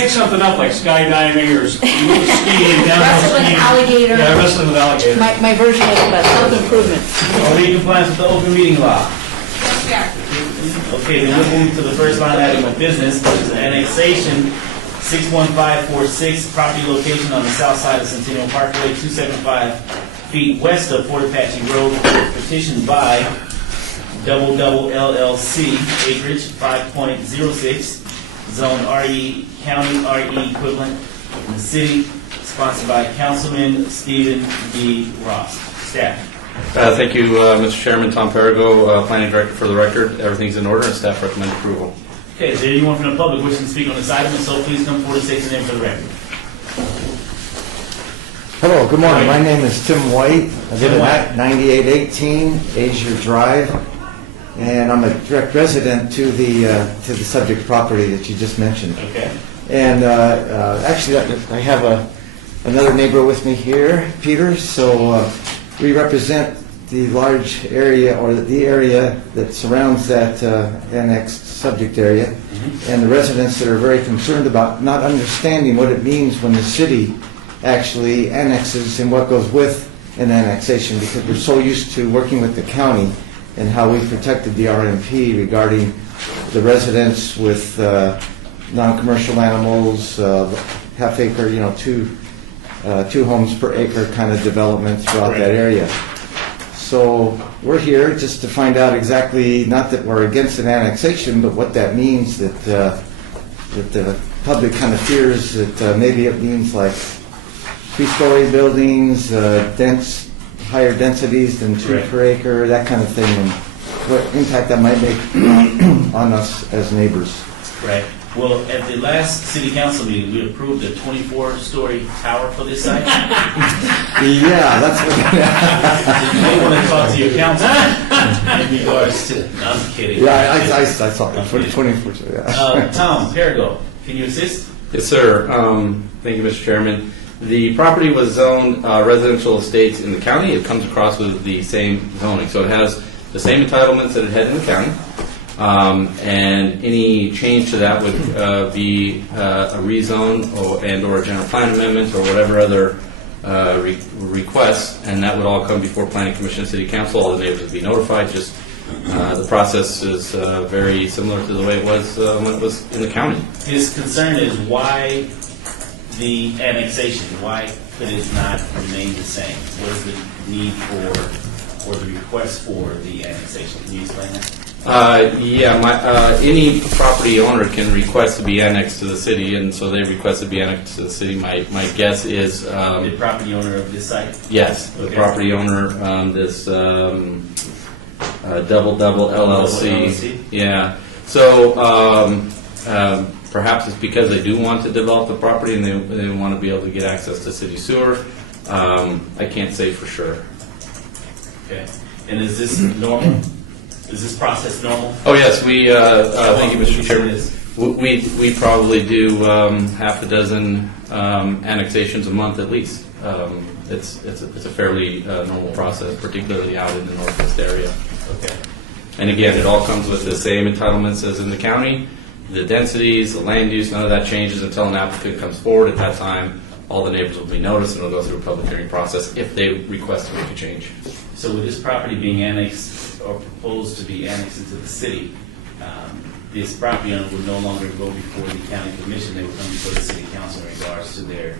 Pick something up like skydiving or skiing, downhill Wrestling skiing. alligator. Yeah, wrestling with alligators. My version is about self-improvement. Are we in compliance with the open meeting law? Okay, then we'll move to the first line item of business, which is annexation 61546, property location on the south side of Centennial Parkway, 275 feet west of Fort Apache Road, petitioned by Double LLC, acreage 5.06, zone RE, county RE equivalent in the city, sponsored by Councilman Stephen D. Ross. Staff. Thank you, Mr. Chairman. Tom Perigo, Planning Director for the record. Everything's in order and staff recommend approval. Okay, is there anyone from the public wishing to speak on this item? If so, please come forward and state your name for the record. Hello, good morning. My name is Tim White. I live Tim at White. 9818 Asia Drive, and I'm a direct resident to the subject property that you just mentioned. Okay. And actually, I have another neighbor with me here, Peter. So we represent the large area, or the area that surrounds that annexed subject area, and the residents that are very concerned about not understanding what it means when the city actually annexes and what goes with an annexation, because we're so used to working with the county and how we protected the RMP regarding the residents with non-commercial animals, half acre, two homes per acre kind of development throughout that area. So we're here just to find out exactly, not that we're against an annexation, but what that means, that the public kind of fears that maybe it means like 3-story buildings, higher densities than 2 per acre, that kind of thing, and what impact that might make on us as neighbors. Right. Well, at the last city council meeting, we approved a 24-story tower for this site. Yeah, that's what. You may want to talk to your council in regards to. No, I'm kidding. Yeah, I saw it. 24. Yeah. Tom Perigo, can you assist? Yes, sir. Thank you, Mr. Chairman. The property was zoned residential estates in the county. It comes across with the same zoning. So it has the same entitlements that it had in the county. And any change to that would be a rezone or a general plan amendment or whatever other requests, and that would all come before Planning Commission and City Council. All the neighbors would be notified. Just the process is very similar to the way it was when it was in the county. His concern is why the annexation? Why could it not remain the same? What is the need for, or the request for the annexation? Can you explain that? Any property owner can request to be annexed to the city, and so they request to be annexed to the city. My guess is The property owner of this site? yes, the Okay. property owner, this Double LLC. LLC? Yeah. So perhaps it's because they do want to develop the property and they want to be able to get access to city sewer. I can't say for sure. Okay. And is this normal? Is this process normal? Oh yes, we. Thank you, Mr. Chairman. Is- We probably do half a dozen annexations a month at least. It's a fairly normal process, particularly out in the northwest area. Okay. And again, it all comes with the same entitlements as in the county. The densities, the land use, none of that changes until an applicant comes forward. At that time, all the neighbors will be noticed and it'll go through a public hearing process if they request to make a change. So with this property being annexed or proposed to be annexed into the city, this property owner would no longer go before the county commission. They would come before the city council in regards to their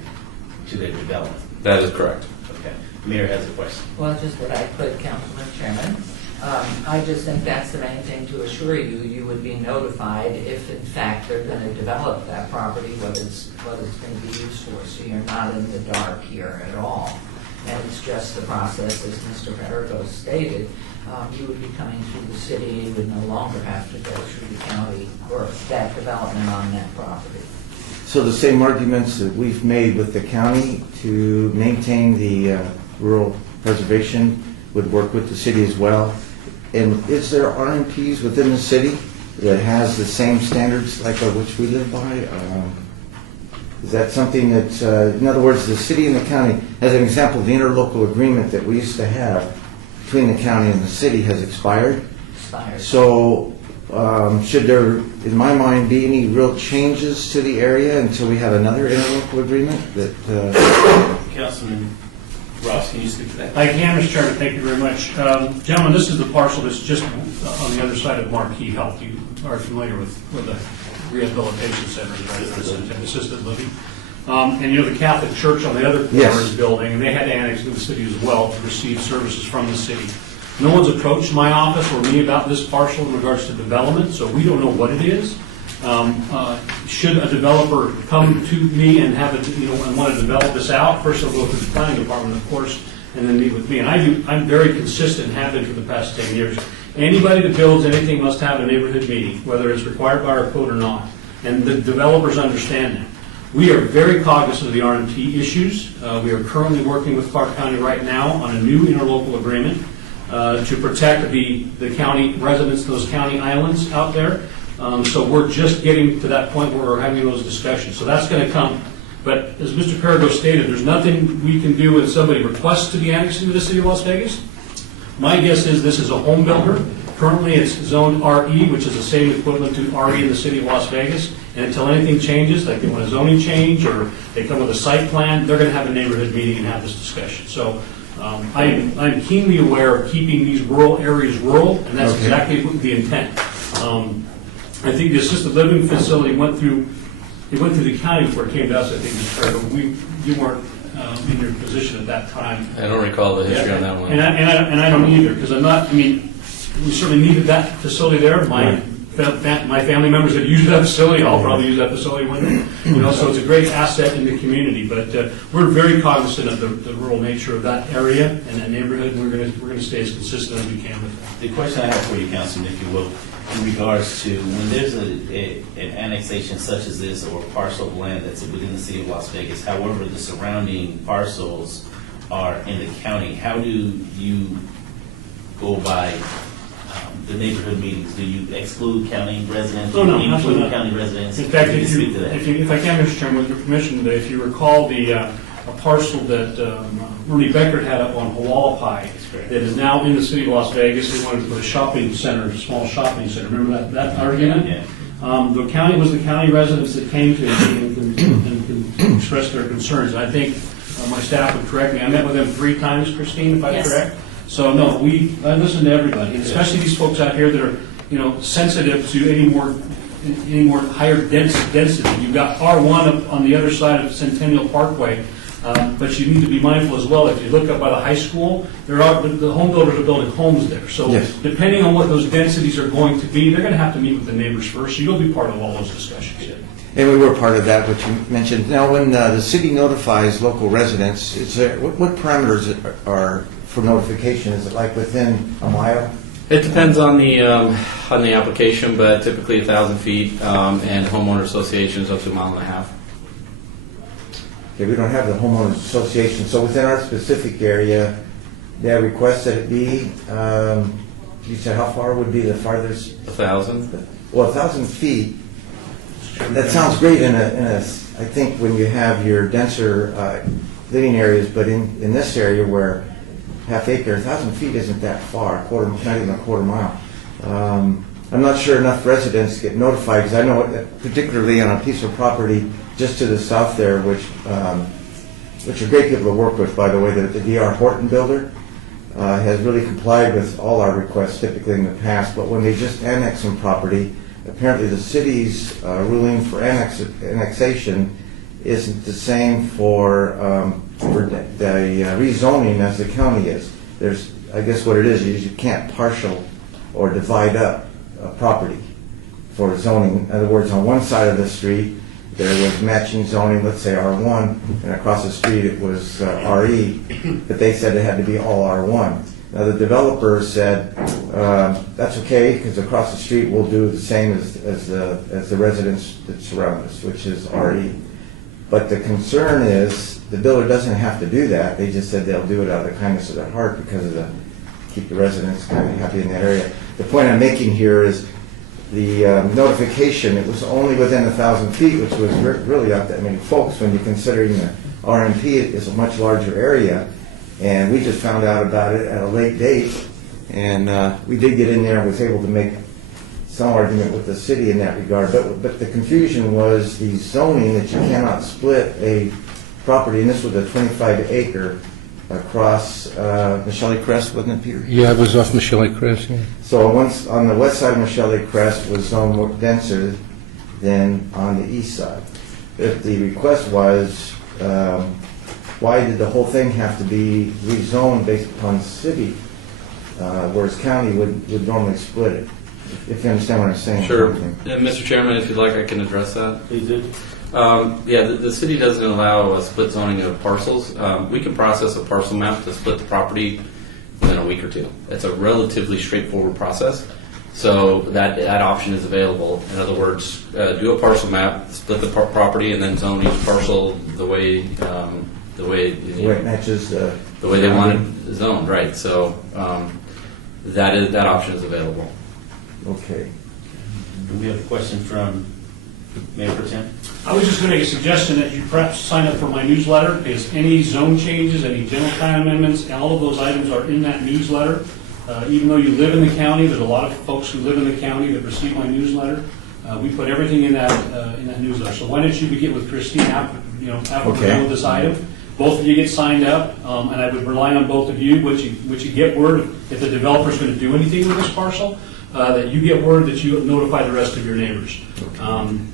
development. That is correct. Okay. Mayor has a question. Well, just what I put, Councilman Chairman. I just think that's the main thing to assure you. You would be notified if, in fact, they're going to develop that property, what it's going to be used for. So you're not in the dark here at all. And it's just the process, as Mr. Perigo stated. You would be coming through the city. You would no longer have to go through the county or that development on that property. So the same arguments that we've made with the county to maintain the rural preservation would work with the city as well. And is there RMPs within the city that has the same standards like which we live by? Is that something that, in other words, the city and the county, as an example, the interlocal agreement that we used to have between the county and the city has expired. Expired. So Should there, in my mind, be any real changes to the area until we have another interlocal agreement that, Councilman Ross, can you speak to that? I can, Mr. Chairman, thank you very much. Gentlemen, this is the parcel that's just on the other side of Marquee Health. You are familiar with the rehabilitation center, right? Assisted living. And you know the Catholic Church on the other corner Yes. of the building, and they had to annex to the city as well to receive services from the city. No one's approached my office or me about this parcel in regards to development, so we don't know what it is. Should a developer come to me and have and want to develop this out, first they'll go through the planning department, of course, and then meet with me. And I'm very consistent and have been for the past 10 years. Anybody that builds anything must have a neighborhood meeting, whether it's required by our code or not. And the developers understand that. We are very cognizant of the RMT issues. We are currently working with Clark County right now on a new interlocal agreement to protect the county residents, those county islands out there. So we're just getting to that point where we're having those discussions. So that's going to come. But as Mr. Perigo stated, there's nothing we can do when somebody requests to be annexed into the city of Las Vegas. My guess is this is a home builder. Currently it's zoned RE, which is the same equivalent to RE in the city of Las Vegas. And until anything changes, like they want a zoning change or they come with a site plan, they're going to have a neighborhood meeting and have this discussion. So I'm keenly aware of keeping these rural areas rural, and that's exactly the intent. I think the assisted living facility went through the county before it came to us, I think, Mr. Chair, but you weren't in your position at that time. I don't recall the history on that one. And I don't either, because we certainly needed that facility there. My family members that use that facility, I'll probably use that facility one day. So it's a great asset in the community. But we're very cognizant of the rural nature of that area and that neighborhood. And we're going to stay as consistent as we can with that. The question I have for you, Councilman, if you will, in regards to when there's an annexation such as this or a parcel of land that's within the city of Las Vegas, however the surrounding parcels are in the county, how do you go by the neighborhood meetings? Do you exclude county residents? Oh, no, Do you absolutely include not. county residents? In fact, Can you speak to that? if I can, Mr. Chairman, with your permission, if you recall a parcel that Ernie Beckert had up on Hualapai that is now in the city of Las Vegas. They wanted to put a shopping center, a small shopping center. Remember that argument? Yeah. The county residents that came to me and expressed their concerns. And I think my staff would correct me. I met with them 3 times, Christine, if I'm Yes. correct. So no, I listen to everybody, and especially these folks out here that are sensitive to any more higher density. You've got R1 on the other side of Centennial Parkway. But you need to be mindful as well. If you look up by the high school, the home builders are building homes there. So Yes. depending on what those densities are going to be, they're going to have to meet with the neighbors first. So you'll be part of all those discussions. and we were part of that, what you mentioned. Now, when the city notifies local residents, what parameters are for notification? Is it like within a mile? It depends on the application, but typically 1,000 feet, and homeowner associations up to 1.5 miles. Okay, we don't have the homeowners association, so within our specific area, they request that it be, you said how far would be the farthest? 1,000. Well, 1,000 feet, that sounds great I think when you have your denser living areas, but in this area where half acre, 1,000 feet isn't that far, not even a quarter mile. I'm not sure enough residents get notified, because I know particularly on a piece of property just to the south there, which are great people to work with, by the way, the D.R. Horton builder has really complied with all our requests typically in the past, but when they just annex some property, apparently the city's ruling for annexation isn't the same for the rezoning as the county is. I guess what it is you can't partial or divide up a property for zoning. In other words, on one side of the street, there was matching zoning, let's say R1, and across the street it was RE, but they said it had to be all R1. Now the developer said, that's okay, because across the street we'll do the same as the residents that surround us, which is RE. But the concern is, the builder doesn't have to do that. They just said they'll do it out of the kindness of their heart because of keep the residents kind of happy in that area. The point I'm making here is the notification, it was only within 1,000 feet, which was really not that many folks when you're considering the RMP is a much larger area. And we just found out about it at a late date. And we did get in there and was able to make some argument with the city in that regard, but the confusion was the zoning that you cannot split a property, and this was a 25-acre across Michelle Crest, wasn't it, Peter? Yeah, it was off Michelle Crest, yeah. So once on the west side of Michelle Crest was zoned more denser than on the east side. If the request was, why did the whole thing have to be rezoned based upon city, whereas county would normally split it? If you understand what I'm saying. Sure. Mr. Chairman, if you'd like, I can address that. Please do. Yeah, the city doesn't allow a split zoning of parcels. We can process a parcel map to split the property within a week or two. It's a relatively straightforward process, so that option is available. In other words, do a parcel map, split the property, and then zone each parcel the way It matches the way they want it zoned. Right. So that option is available. Okay. We have a question from Mayor Pro Tem. I was just going to make a suggestion that you perhaps sign up for my newsletter, because any zone changes, any general plan amendments, all of those items are in that newsletter. Even though you live in the county, there's a lot of folks who live in the county that receive my newsletter. We put everything in that newsletter. So why don't you begin with Christine after we're done with this item? Both of you get signed up, and I would rely on both of you, which you get word if the developer's going to do anything with this parcel, that you get word that you notify the rest of your neighbors. And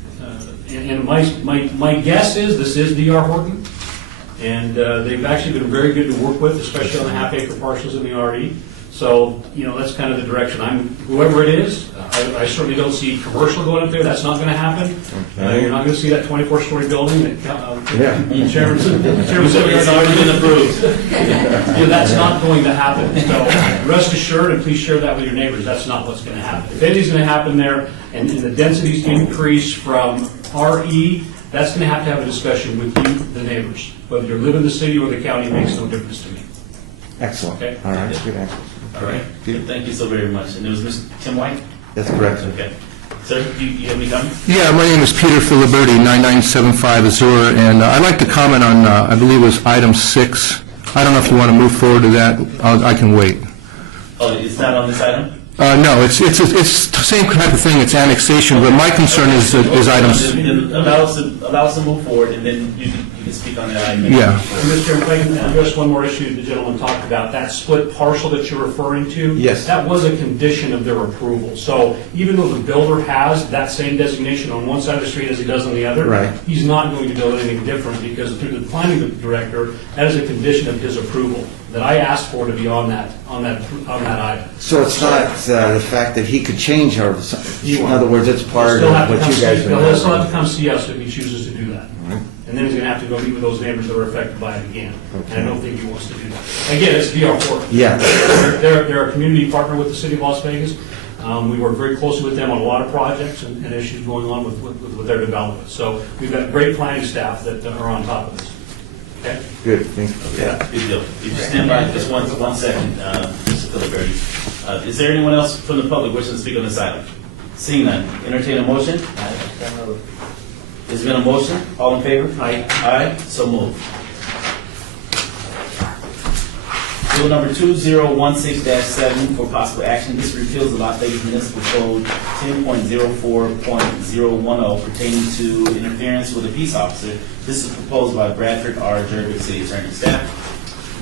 my guess is this is D.R. Horton, and they've actually been very good to work with, especially on the half-acre parcels in the RE. So, that's kind of the direction. Whoever it is, I certainly don't see commercial going up there. That's not going to happen. You're not going to see that 24-story building that Chairman said It's already been approved. That's not going to happen. So rest assured, and please share that with your neighbors, that's not what's going to happen. If anything's going to happen there, and the densities increase from RE, that's going to have a discussion with you, the neighbors. Whether you live in the city or the county makes no difference to me. Excellent. Okay. All right. Good answer. All right. Thank you so very much. And it was Mr. Tim White? That's correct. Okay. Sir, you have any comments? Yeah, my name is Peter Filiberti, 9975 Azura, and I'd like to comment on, I believe it was item 6. I don't know if you want to move forward to that. I can wait. Oh, it's not on this item? No, it's the same type of thing. It's annexation, but my concern is items. Then allow us to move forward, and then you can speak on that item. Yeah. Mr. Chairman, if I can address one more issue the gentleman talked about, that split parcel that you're referring to. Yes. That was a condition of their approval. So even though the builder has that same designation on one side of the street as he does on the other, Right. he's not going to build anything different, because through the planning director, that is a condition of his approval that I asked for to be on that item. So it's not the fact that he could change our, in other words, it's part He'll of have to what come you guys see- are He'll still have doing. to come see us if he chooses to do that. And then he's going to have to go meet with those neighbors that were affected by it again. And I don't think he wants to do that. Again, it's D.R. Horton. Yeah. They're a community partner with the city of Las Vegas. We work very closely with them on a lot of projects and issues going on with their development. So we've got great planning staff that are on top of this. Okay? Good. Thank you. Yeah, good deal. If you stand by just one second, Mr. Filiberti. Is there anyone else from the public wishing to speak on this item? Seeing none, entertain a motion. There's been a motion. All in favor? Aye. Aye. So moved. Bill number 2016-7 for possible action. This repeals the Las Vegas Municipal Code 10.04.010 pertaining to interference with a peace officer. This is proposed by Bradford R. Jervik, City Attorney. Staff?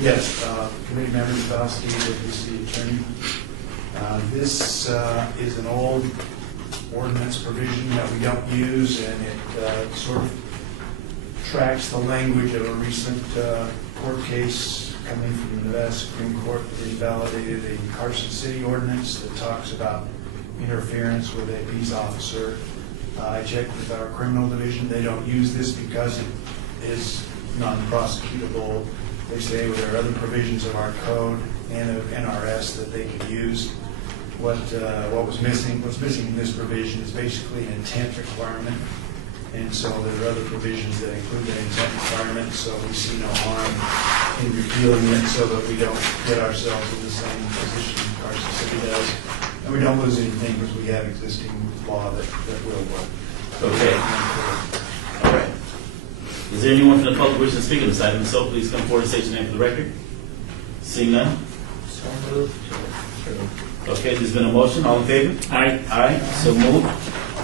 Yes, committee members, Bowski, with the city attorney. This is an old ordinance provision that we don't use, and it sort of tracks the language of a recent court case coming from the Nevada Supreme Court that invalidated a Carson City ordinance that talks about interference with a peace officer. I checked with our criminal division. They don't use this because it is non-prosecutable. They say there are other provisions of our code and of NRS that they can use. What's missing in this provision is basically an intent requirement. And so there are other provisions that include that intent requirement, so we see no harm in repealing it so that we don't get ourselves in the same position Carson City does. And we don't lose anything because we have existing law that will work. Okay. All right. Is there anyone from the public wishing to speak on this item? If so, please come forward and state your name for the record. Seeing none? So moved. Okay, there's been a motion. All in favor? Aye. Aye, so moved.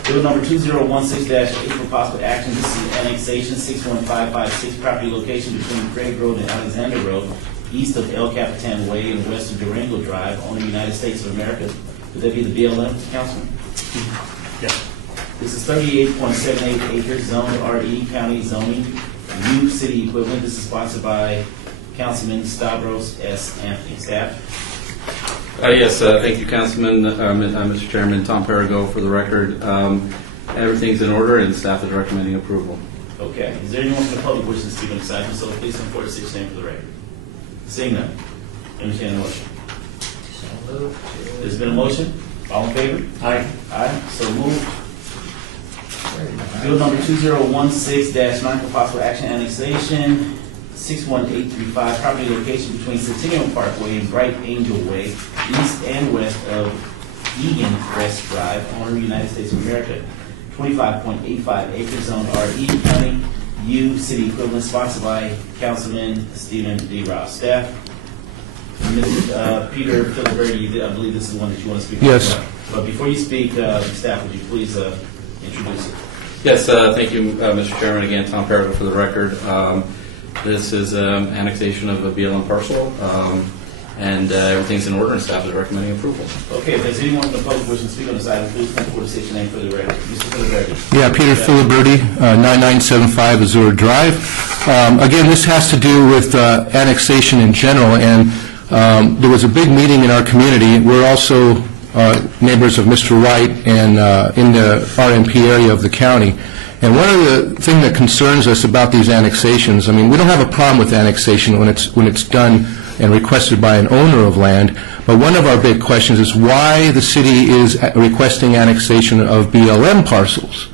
Bill number 2016-8 for possible action. This is annexation 61556, property location between Craig Road and Alexander Road, east of El Capitan Way and west of Durango Drive, on the United States of America. Would that be the BLM, Councilman? Yes. This is 38.78 acres, zoned RE, county zoning, new city equivalent. This is sponsored by Councilman Stavros S. Anthony. Staff? Yes, thank you, Councilman, Mr. Chairman, Tom Perigo for the record. Everything's in order and staff is recommending approval. Okay. Is there anyone from the public wishing to speak on this item? So please come forward and state your name for the record. Seeing none. Entertain the motion. So moved There's been a motion. All in favor? Aye. Aye. So moved. to... Bill number 2016-9 for possible action annexation, 61835, property location between Centennial Parkway and Bright Angel Way, east and west of Egan Crest Drive, on the United States of America. 25.85 acres, zone RE, county U, city equivalent, sponsored by Councilman Stephen D. Ross. Staff? Peter Filiberti, I believe this is the one that you want to speak on. Yes. But before you speak, staff, would you please introduce it? Yes, thank you, Mr. Chairman. Again, Tom Perigo for the record. This is annexation of a BLM parcel, and everything's in order, and staff is recommending approval. Okay, if there's anyone in the public wishing to speak on this item, please come forward and state your name for the record. Mr. Filiberti. Yeah, Peter Filiberti, 9975 Azure Drive. Again, this has to do with annexation in general, and there was a big meeting in our community. We're also neighbors of Mr. Wright and in the RMP area of the county. And one of the things that concerns us about these annexations, I mean, we don't have a problem with annexation when it's done and requested by an owner of land, but one of our big questions is why the city is requesting annexation of BLM parcels.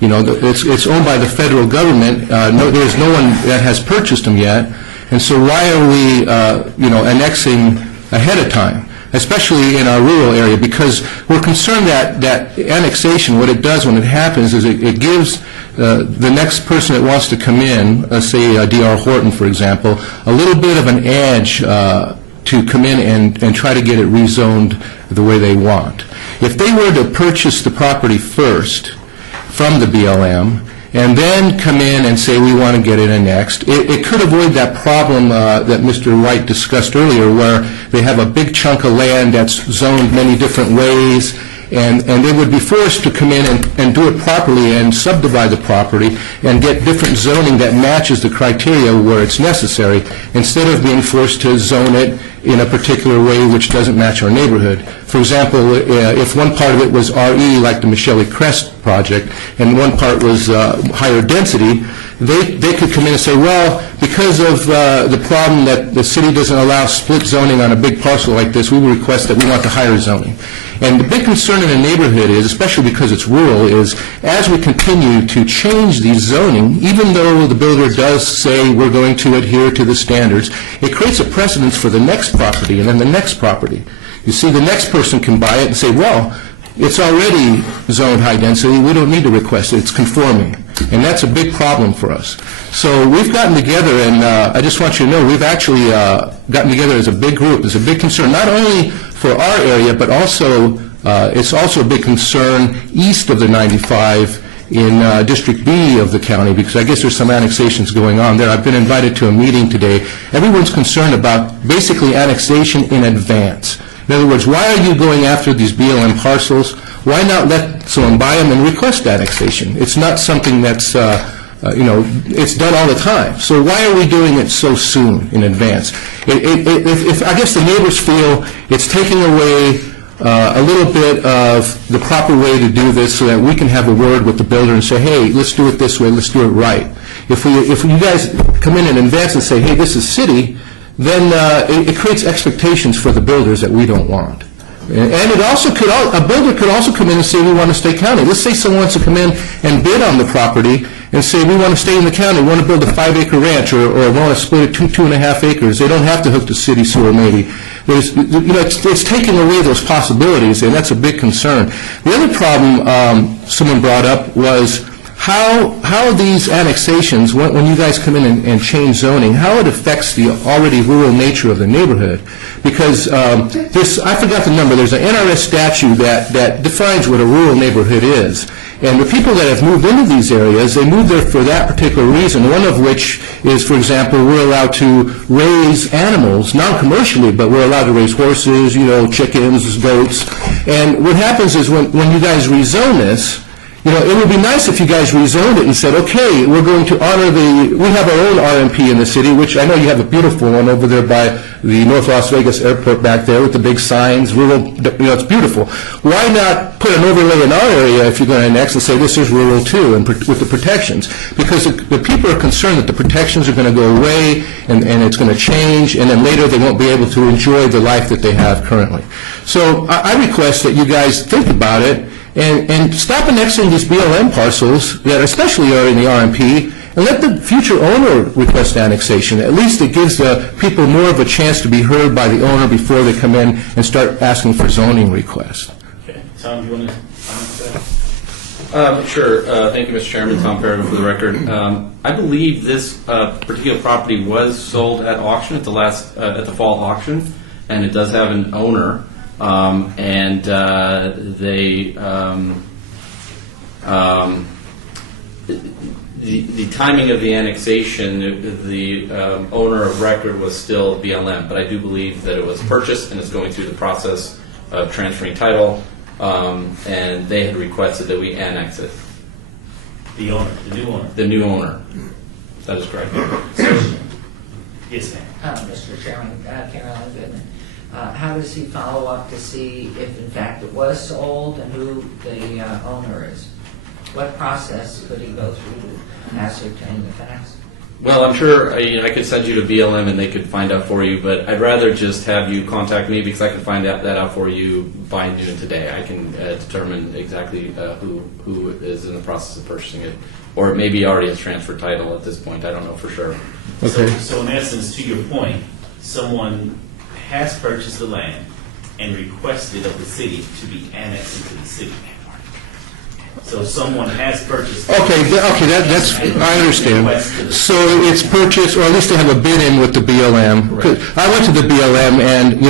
You know, it's owned by the federal government. There's no one that has purchased them yet, and so why are we, annexing ahead of time, especially in our rural area? Because we're concerned that annexation, what it does when it happens is it gives the next person that wants to come in, let's say D.R. Horton, for example, a little bit of an edge to come in and try to get it rezoned the way they want. If they were to purchase the property first from the BLM and then come in and say we want to get it annexed, it could avoid that problem that Mr. Wright discussed earlier, where they have a big chunk of land that's zoned many different ways, and they would be forced to come in and do it properly and subdivide the property and get different zoning that matches the criteria where it's necessary, instead of being forced to zone it in a particular way which doesn't match our neighborhood. For example, if one part of it was RE, like the Michelle Crest project, and one part was higher density, they could come in and say, well, because of the problem that the city doesn't allow split zoning on a big parcel like this, we will request that we want the higher zoning. And the big concern in the neighborhood is, especially because it's rural, is as we continue to change these zoning, even though the builder does say we're going to adhere to the standards, it creates a precedence for the next property and then the next property. You see, the next person can buy it and say, well, it's already zoned high density, we don't need to request it, it's conforming. And that's a big problem for us. So we've gotten together, and I just want you to know, we've actually gotten together as a big group. There's a big concern, not only for our area, but also, it's also a big concern east of the 95 in District B of the county, because I guess there's some annexations going on there. I've been invited to a meeting today. Everyone's concerned about basically annexation in advance. In other words, why are you going after these BLM parcels? Why not let someone buy them and request annexation? It's not something that's, it's done all the time. So why are we doing it so soon in advance? If I guess the neighbors feel it's taking away a little bit of the proper way to do this so that we can have a word with the builder and say, hey, let's do it this way, let's do it right. If you guys come in advance and say, hey, this is city, then it creates expectations for the builders that we don't want. And it also could, a builder could also come in and say we want to stay county. Let's say someone wants to come in and bid on the property and say we want to stay in the county, we want to build a 5-acre ranch or want to split it 2.5 acres. They don't have to hook the city sewer maybe. It's taking away those possibilities, and that's a big concern. The other problem someone brought up was, how these annexations, when you guys come in and change zoning, how it affects the already rural nature of the neighborhood. Because this, I forgot the number, there's an NRS statute that defines what a rural neighborhood is. And the people that have moved into these areas, they moved there for that particular reason, one of which is, for example, we're allowed to raise animals, non-commercially, but we're allowed to raise horses, chickens, goats. And what happens is when you guys rezone this, it would be nice if you guys rezoned it and said, okay, we're going to honor we have our own RMP in the city, which I know you have a beautiful one over there by the North Las Vegas airport back there with the big signs, rural, it's beautiful. Why not put an overlay in our area if you're going to annex and say this is rural too, and with the protections? Because the people are concerned that the protections are going to go away and it's going to change, and then later they won't be able to enjoy the life that they have currently. So I request that you guys think about it and stop annexing these BLM parcels that especially are in the RMP, and let the future owner request annexation. At least it gives the people more of a chance to be heard by the owner before they come in and start asking for zoning requests. Okay. Tom, do you want to comment to that? Sure. Thank you, Mr. Chairman. Tom Perriman for the record. I believe this particular property was sold at auction at the fall auction, and it does have an owner. The timing of the annexation, the owner of record was still BLM, but I do believe that it was purchased and is going through the process of transferring title, and they had requested that we annex it. The owner, the new owner. The new owner. That is correct. Yes, ma'am. Mr. Chairman, Caroline Goodman, how does he follow up to see if in fact it was sold and who the owner is? What process could he go through to ascertain the facts? Well, I'm sure I could send you to BLM and they could find out for you, but I'd rather just have you contact me because I can find that out for you by noon today. I can determine exactly who is in the process of purchasing it, or it may be already a transfer title at this point. I don't know for sure. Okay. So in essence, to your point, someone has purchased the land and requested of the city to be annexed into the city. So someone has purchased. Okay, that's, I understand. So it's purchased, or at least they have a bid in with the BLM. 'Cause I went to the BLM, and,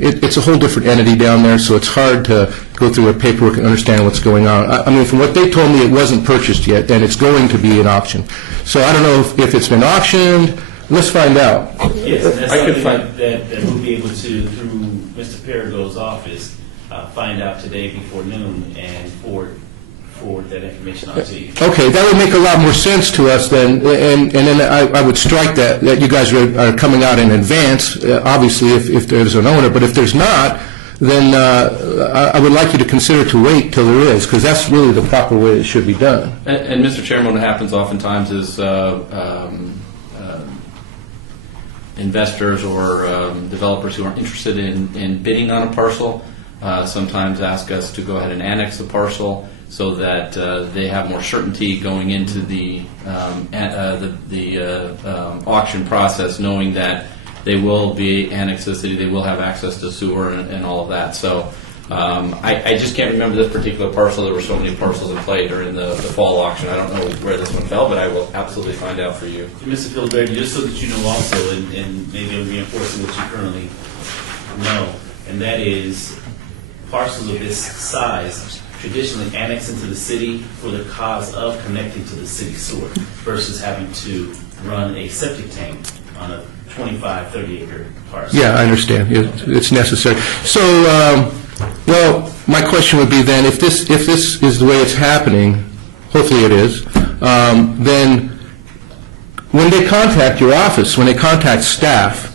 it's a whole different entity down there, so it's hard to go through the paperwork and understand what's going on. I mean, from what they told me, it wasn't purchased yet, and it's going to be an auction. So I don't know if it's been auctioned. Let's find out. Yes, and that's I could something that we'll be able to, through Mr. Perigo's office, find out today before noon and forward that information on to you. Okay, that would make a lot more sense to us then, and then I would strike that you guys are coming out in advance, obviously, if there's an owner, but if there's not, then I would like you to consider to wait till there is, because that's really the proper way it should be done. And Mr. Chairman, what happens oftentimes is investors or developers who are interested in bidding on a parcel sometimes ask us to go ahead and annex the parcel so that they have more certainty going into the auction process, knowing that they will be annexed to the city, they will have access to sewer and all of that. So I just can't remember this particular parcel. There were so many parcels in play during the fall auction. I don't know where this one fell, but I will absolutely find out for you. Mr. Filiberti, just so that you know also, and maybe I'm reinforcing what you currently know, and that is parcels of this size traditionally annexed into the city for the cause of connecting to the city sewer versus having to run a septic tank on a 25, 30 acre parcel. Yeah, I understand. It's necessary. So, well, my question would be then, if this is the way it's happening, hopefully it is, then when they contact your office, when they contact staff,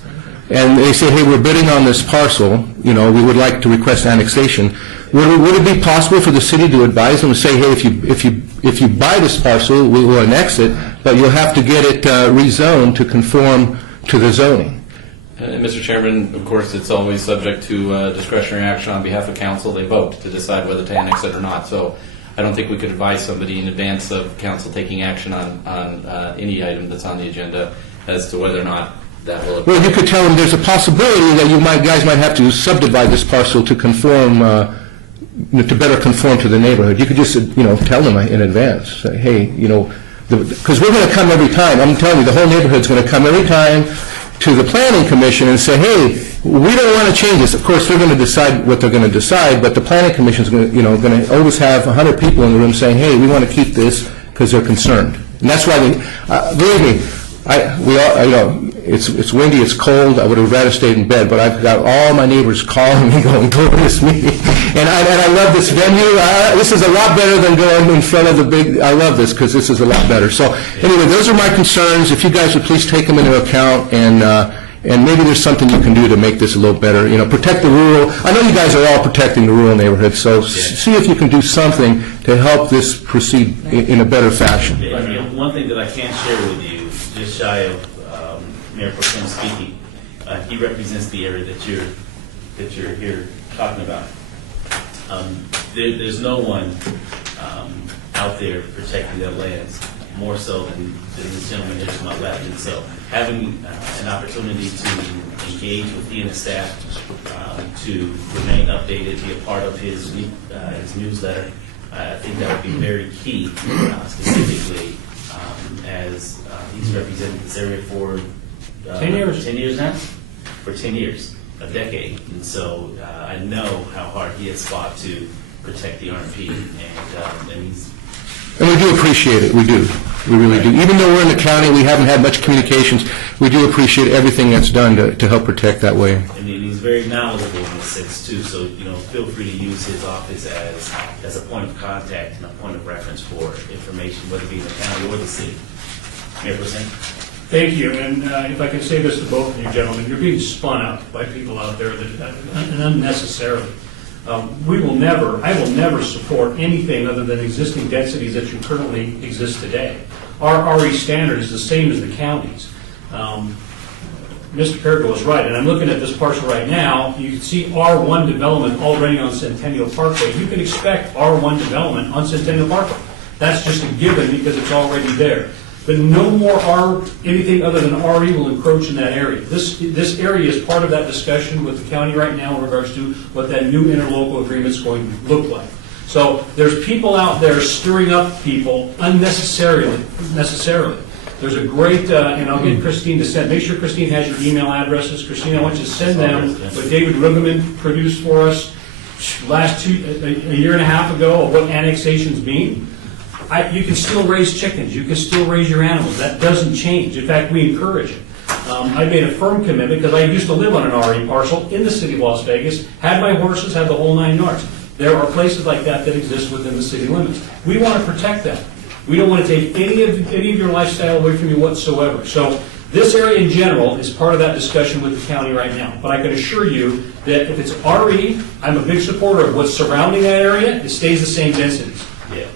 and they say, hey, we're bidding on this parcel, we would like to request annexation, would it be possible for the city to advise them and say, hey, if you buy this parcel, we will annex it, but you'll have to get it rezoned to conform to the zoning? Mr. Chairman, of course, it's always subject to discretionary action on behalf of council. They vote to decide whether to annex it or not. So I don't think we could advise somebody in advance of council taking action on any item that's on the agenda as to whether or not that will occur. Well, you could tell them there's a possibility that guys might have to subdivide this parcel to conform to better conform to the neighborhood. You could just, tell them in advance, say, hey, because we're going to come every time. I'm telling you, the whole neighborhood's going to come every time to the planning commission and say, hey, we don't want to change this. Of course, they're going to decide what they're going to decide, but the planning commission's going to always have 100 people in the room saying, hey, we want to keep this because they're concerned. And that's why, believe me, it's windy, it's cold. I would have rather stayed in bed, but I've got all my neighbors calling me, going, go to this meeting. And I love this venue. This is a lot better than going in front of the big. I love this because this is a lot better. So anyway, those are my concerns. If you guys would please take them into account, and maybe there's something you can do to make this a little better. Protect the rural. I know you guys are all protecting the rural neighborhoods. So see if you can do something to help this proceed in a better fashion. One thing that I can share with you, just shy of Mayor Pro Tem speaking, he represents the area that you're here talking about. There's no one out there protecting their lands more so than this gentleman here to my left. And so having an opportunity to engage with he and his staff, to remain updated, be a part of his newsletter, I think that would be very key, specifically as he's represented this area for 10 years. 10 years now? For 10 years, a decade. And so I know how hard he has fought to protect the RMP, and he's... And we do appreciate it. We do. We really do. Even though we're in the county, we haven't had much communications, we do appreciate everything that's done to help protect that way. And he's very knowledgeable in this sense, too, so, feel free to use his office as a point of contact and a point of reference for information, whether it be in the county or the city. Mayor Pro Tem? Thank you, and if I can say this to both of you gentlemen, you're being spun up by people out there and unnecessarily. I will never support anything other than existing densities that you currently exist today. Our RE standard is the same as the county's. Mr. Perigo is right, and I'm looking at this parcel right now. You can see R1 development already on Centennial Parkway. You can expect R1 development on Centennial Parkway. That's just a given because it's already there. But no more anything other than RE will encroach in that area. This area is part of that discussion with the county right now in regards to what that new interlocal agreement is going to look like. So there's people out there stirring up people unnecessarily. There's a great, and I'll get Christine to send, make sure Christine has your email addresses. Christine, I want you to send them what David Rugeman produced for us a year and a half ago of what annexations mean. You can still raise chickens. You can still raise your animals. That doesn't change. In fact, we encourage it. I made a firm commitment because I used to live on an RE parcel in the city of Las Vegas, had my horses, had the whole 9 yards. There are places like that that exist within the city limits. We want to protect that. We don't want to take any of your lifestyle away from you whatsoever. So this area in general is part of that discussion with the county right now. But I can assure you that if it's RE, I'm a big supporter of what's surrounding that area. It stays the same densities.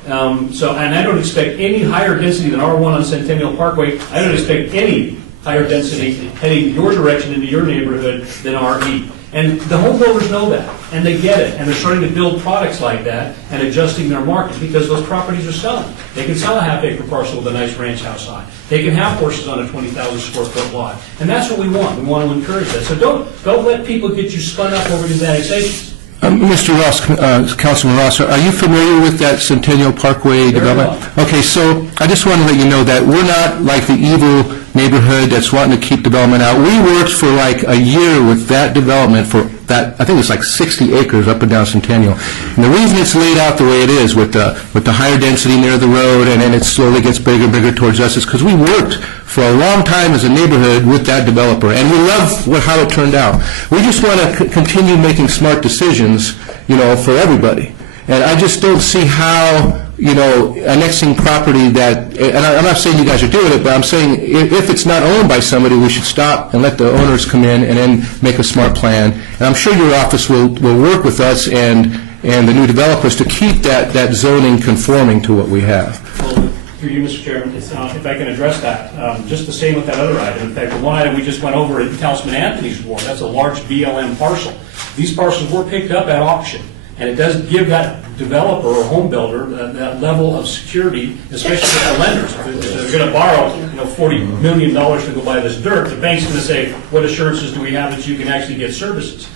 And I don't expect any higher density than R1 on Centennial Parkway. I don't expect any higher density heading your direction into your neighborhood than RE. And the home builders know that, and they get it, and they're starting to build products like that and adjusting their market because those properties are selling. They can sell a half-acre parcel with a nice ranch house on it. They can have horses on a 20,000 square foot lot. And that's what we want. We want to encourage that. So don't let people get you spun up over these annexations. Mr. Ross, Councilman Ross, are you familiar with that Centennial Parkway development? well. Okay, so I just want to let you know that we're not like the evil neighborhood that's wanting to keep development out. We worked for like a year with that development for that, I think it's like 60 acres up and down Centennial. And the reason it's laid out the way it is with the higher density near the road and then it slowly gets bigger and bigger towards us is because we worked for a long time as a neighborhood with that developer. And we love how it turned out. We just want to continue making smart decisions, for everybody. And I just don't see how, annexing property that, and I'm not saying you guys are doing it, but I'm saying if it's not owned by somebody, we should stop and let the owners come in and then make a smart plan. And I'm sure your office will work with us and the new developers to keep that zoning conforming to what we have. Well, through you, Mr. Chairman, if I can address that, just the same with that other item. In fact, the one item we just went over in Councilman Anthony's ward, that's a large BLM parcel. These parcels were picked up at auction. And it does give that developer or home builder that level of security, especially with the lenders. If they're going to borrow, $40 million to go buy this dirt, the bank's going to say, what assurances do we have that you can actually get services?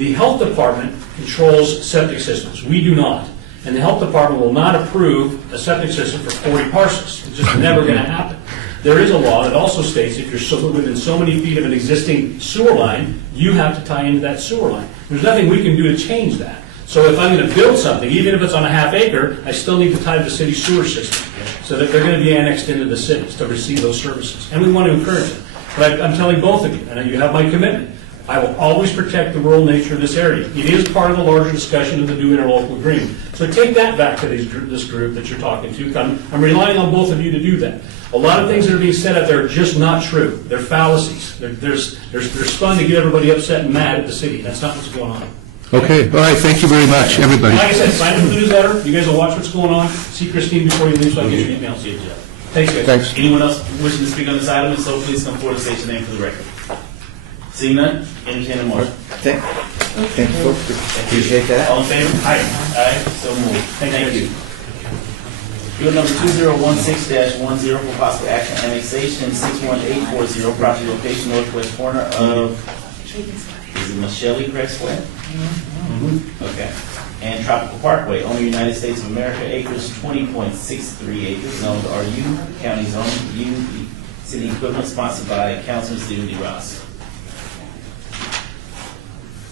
The health department controls septic systems. We do not. And the health department will not approve a septic system for 40 parcels. It's just never going to happen. There is a law that also states if you're within so many feet of an existing sewer line, you have to tie into that sewer line. There's nothing we can do to change that. So if I'm going to build something, even if it's on a half acre, I still need to tie to the city sewer system so that they're going to be annexed into the cities to receive those services. And we want to encourage it. But I'm telling both of you, and you have my commitment, I will always protect the rural nature of this area. It is part of the larger discussion of the new interlocal agreement. So take that back to this group that you're talking to. I'm relying on both of you to do that. A lot of things that are being said out there are just not true. They're fallacies. They're spun to get everybody upset and mad at the city. That's not what's going on. Okay, all right, thank you very much, everybody. Like I said, sign up for the newsletter. You guys will watch what's going on. See Christine before you leave so I can get your emails. Thanks, guys. Thanks. Anyone else wishing to speak on this item, if so please come forward and state your name for the record. Seeing none, entertain a motion. Thank you, folks. Appreciate that. All in favor? Aye. Aye, so moved. Thank you. Bill number 2016-10 for possible action annexation 61840, property location northwest corner of, is it Michelle Crestway? Okay. And Tropical Parkway, owner United States of America, acres 20.63 acres, zoned RU, county zone U, city equivalent, sponsored by Councilman Stephen D. Ross.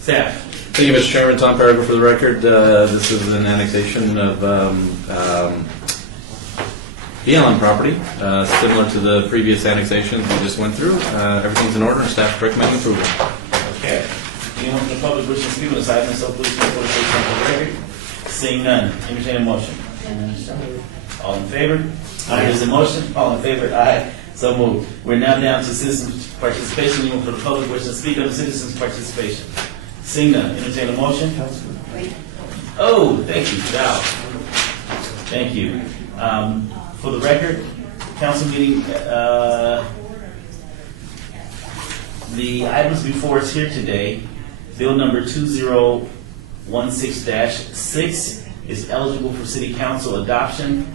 Staff. Thank you, Mr. Chairman. Tom Parago for the record. This is an annexation of BLM property, similar to the previous annexations we just went through. Everything's in order, and staff recommend approval. Okay. Anyone from the public wishing to speak on this item, so please come forward and state your name for the record. Seeing none, entertain a motion. All in favor? Aye. There's a motion. All in favor? Aye. So moved. We're now down to citizens' participation. Anyone from the public wishing to speak on citizens' participation? Seeing none, entertain a motion. Oh, thank you, Val. Thank you. For the record, council meeting, the items before us here today, bill number 2016-6 is eligible for city council adoption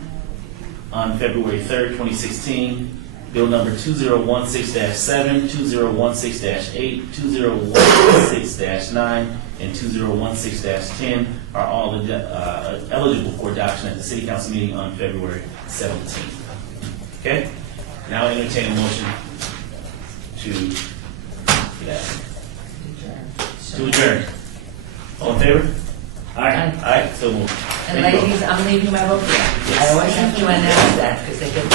on February 3rd, 2016. Bill number 2016-7, 2016-8, 2016-9, and 2016-10 are all eligible for adoption at the city council meeting on February 17th. Okay? Now entertain a motion to adjourn. All in favor? Aye. Aye. So moved. And ladies, I'm leaving my vote there. I always have to announce that because they get